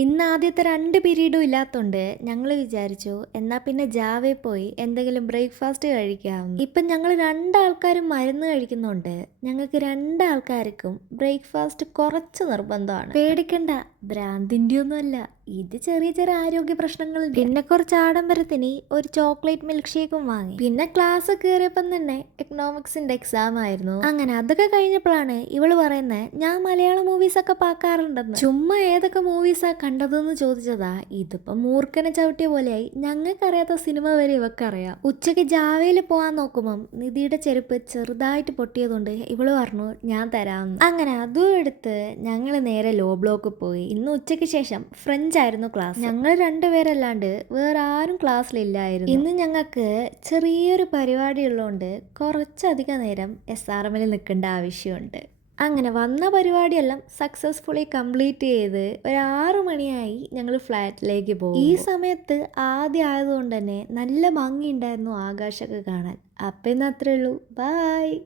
ഇന്ന് ആദ്യത്തെ 2 പീരീഡും ഇല്ലാത്തോണ്ട് ഞങ്ങൾ വിചാരിച്ചു എന്നാ പിന്നെ ജാവയിൽ പോയി എന്തെങ്കിലും ബ്രേക്ക്ഫാസ്റ്റ് കഴിക്കാമെന്ന്. ഇപ്പം ഞങ്ങൾ 2 ആൾക്കാരും മരുന്ന് കഴിക്കുന്നുണ്ട്. ഞങ്ങൾക്ക് 2 ആൾക്കാർക്കും ബ്രേക്ക്ഫാസ്റ്റ് കുറച്ച് നിർബന്ധമാണ്. പേടിക്കണ്ട, ഭ്രാന്തിൻ്റെ ഒന്നുമല്ല. ഇത് ചെറിയ ചെറിയ ആരോഗ്യ പ്രശ്നങ്ങളുണ്ട്. പിന്നെ കുറച്ച് ആഡംബരത്തിന് ഒരു ചോക്ലേറ്റ് മിൽക്ക് ഷേക്കും വാങ്ങി. പിന്നെ ക്ലാസ് കയറിയപ്പം തന്നെ എക്കണോമിക്സിന്റെ എക്സാം ആയിരുന്നു. അങ്ങനെ അതൊക്കെ കഴിഞ്ഞപ്പോഴാണ് ഇവള് പറയുന്നത് ഞാൻ മലയാളം മൂവീസ് ഒക്കെ പാക്കാറുണ്ടെന്ന്. ചുമ്മാ ഏതൊക്കെ മൂവീസാ കണ്ടതെന്ന് ചോദിച്ചതാ. ഇതിപ്പോ മൂർഖനെ ചവിട്ടിയ പോലെയായി. ഞങ്ങൾക്കറിയാത്ത സിനിമ വരെ ഇവക്കറിയാം. ഉച്ചയ്ക്ക് ജാവയിൽ പോകാൻ നോക്കുമ്പം നിധിയുടെ ചെരുപ്പ് ചെറുതായിട്ട് പൊട്ടിയതുകൊണ്ട് ഇവള് പറഞ്ഞു ഞാൻ തരാമെന്ന്. അങ്ങനെ അതും എടുത്ത് ഞങ്ങൾ നേരെ ലോ ബ്ലോക്ക് പോയി. ഇന്ന് ഉച്ചയ്ക്ക് ശേഷം ഫ്രഞ്ച് ആയിരുന്നു ക്ലാസ്. ഞങ്ങൾ 2 പേരല്ലാണ്ട് വേറെ ആരും ക്ലാസ്സിലില്ലായിരുന്നു. ഇന്ന് ഞങ്ങൾക്ക് ചെറിയൊരു പരിപാടി ഉള്ളതുകൊണ്ട് കുറച്ചധികം നേരം SRM നിൽക്കേണ്ട ആവശ്യമുണ്ട്. അങ്ങനെ വന്ന പരിപാടിയെല്ലാം സക്സസ്ഫുള്ളി കംപ്ലീറ്റ് ചെയ്ത് ഒരു 6 മണിയായി ഞങ്ങൾ ഫ്ലാറ്റിലേക്ക് പോകും. ഈ സമയത്ത് ആദ്യം ആയതുകൊണ്ട് തന്നെ നല്ല ഭംഗിയുണ്ടായിരുന്നു ആകാശമൊക്കെ കാണാൻ. അപ്പം ഇന്ന് അത്രേ ഉള്ളൂ. ബായ്.